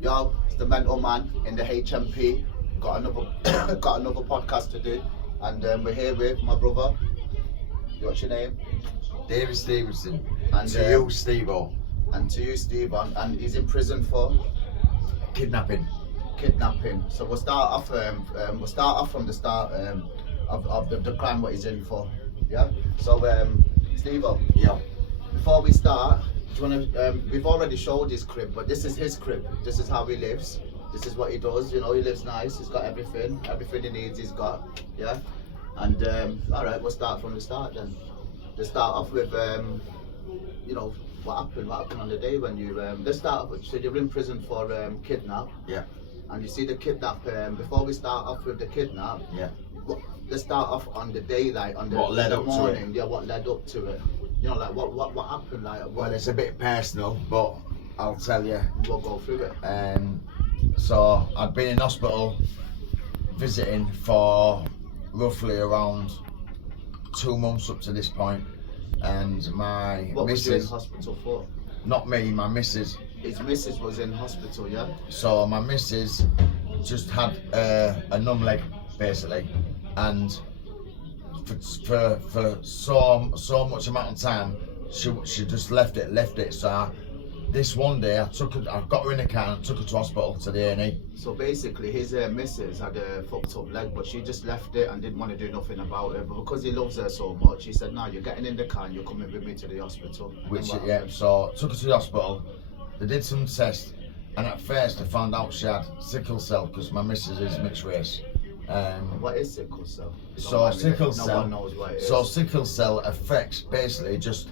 Yo, it's the Mentalman in the HMP. Got another podcast to do, and we're here with my brother. What's your name? David Stevenson. And to you, Steve-O. And to you, Steve. And he's in prison for Kidnapping. So we'll start off. From the start of the crime what he's in for. Yeah. So Steve-O. Yeah. Before we start, do you wanna? We've already showed his crib, but this is his crib. This is how he lives. This is what he does. You know, he lives nice. He's got everything he needs. He's got. Yeah. And all right, we'll start from the start then. Let's start off with you know, what happened on the day when you let's start off with, so you're in prison for kidnap. Yeah. And you see the kidnap. Before we start off with the kidnap. Yeah. Let's start off on the daylight, on the what led up morning. to it. Yeah, what led up to it. You know, like what happened, like. Well, it's a bit personal, but I'll tell you. We'll go through it. So I'd been in hospital visiting for roughly around 2 months up to this point, and my What was you in missus, hospital for? not me, my missus. His missus was in hospital, yeah? So my missus just had a numb leg, basically, and for so much amount of time, she just left it. So this one day, I got her in the car and took her to hospital to the A&E. So basically, his missus had a fucked up leg, but she just left it and didn't want to do nothing about it. But because he loves her so much, he said, "No, you're getting in the car and you're coming with me to the hospital." So took her to the hospital. They did some tests, and at first I found out she had sickle cell because my missus is mixed race. What is sickle cell? So sickle cell. No one knows what it is. So sickle cell affects basically just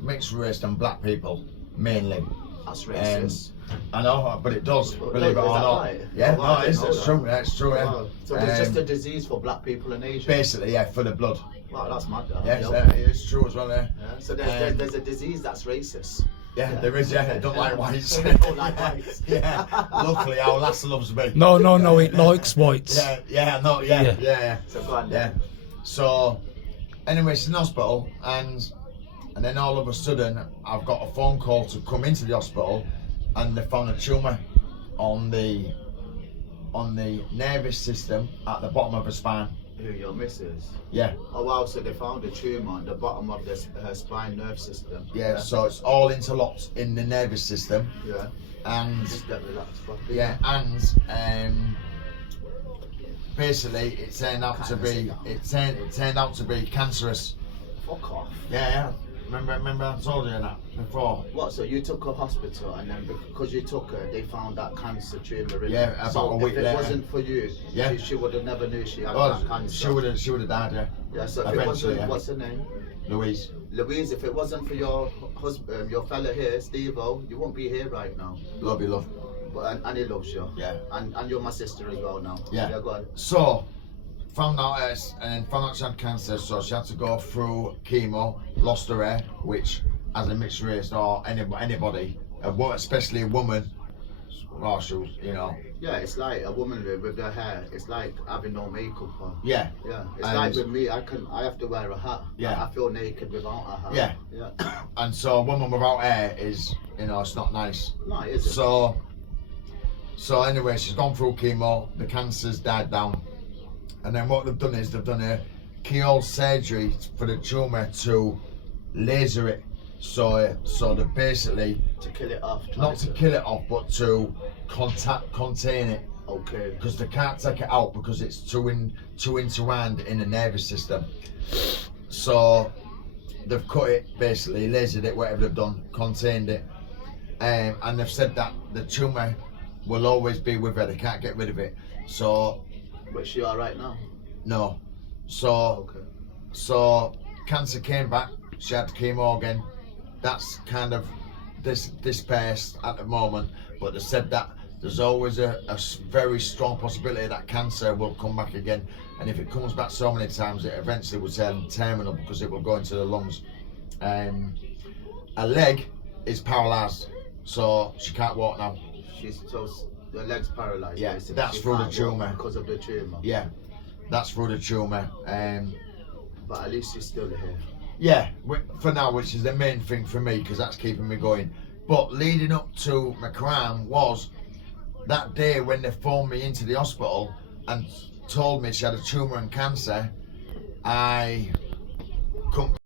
mixed race and black people mainly. That's racist. I know, but it does. Well, believe it or not. Right? Yeah, well, no, it's true. Yeah, it's true. Wow. Yeah. So it's just a disease for black people in Asia. Basically, yeah, for the blood. Wow, that's mad. Yes, it's true as well. Yeah. So there's a disease that's racist. Yeah, there is. Yeah, don't like whites. Don't like whites. Yeah. Luckily, our lass loves me. No, it likes whites. Yeah. So go on. Yeah. So, anyway, she's in hospital, and then all of a sudden, I've got a phone call to come into the hospital, and they found a tumour on the nervous system at the bottom of her spine. Who, your missus? Yeah. Oh wow, so they found a tumour on the bottom of her spine nerve system. Yeah. So it's all interlocked in the nervous system. Yeah. And just get relaxed properly. yeah, and basically it turned out to be cancerous. Fuck off. Yeah. Remember I told you that before. What? So you took her hospital, and then because you took her, they found that cancer tumour in her. Yeah, about a week later. If it wasn't for you, yeah, she would have never knew she had that cancer. She would have died. Yeah. Yeah. So if it wasn't, what's her name? Louise. Louise, if it wasn't for your husband, your fella here, Steve-O, you won't be here right now. Love you, love. But and he loves you. Yeah. And you're my sister as well now. Yeah. Yeah, go on. So, found out she had cancer, so she had to go through chemo, lost her hair, which, as a mixed race or anybody, especially a woman, well, she was, you know. Yeah, it's like a woman with her hair. It's like having no makeup on. Yeah. Yeah. It's like with me, I have to wear a hat. Yeah. I feel naked without a hat. Yeah. Yeah. And so a woman without hair is, you know, it's not nice. No, it isn't. So anyway, she's gone through chemo. The cancer's died down, and then what they've done is they've done a keyhole surgery for the tumour to laser it. So they basically to kill it off. Not to kill it off, but to contain it. Okay. Because they can't take it out because it's too intertwined in the nervous system. So they've cut it, basically lasered it, whatever they've done, contained it, and they've said that the tumour will always be with her. They can't get rid of it. So. But is she all right now? No. So. Okay. So cancer came back. She had chemo again. That's kind of dispersed at the moment, but they said that there's always a very strong possibility that cancer will come back again, and if it comes back so many times, it eventually will turn terminal because it will go into the lungs. Her leg is paralysed, so she can't walk now. The leg's paralysed. Yeah, basically. that's through the tumour. Because of the tumour. Yeah, that's through the tumour. But at least she's still here. Yeah, for now, which is the main thing for me because that's keeping me going. But leading up to my crime was that day when they phoned me into the hospital and told me she had a tumour and cancer, I couldn't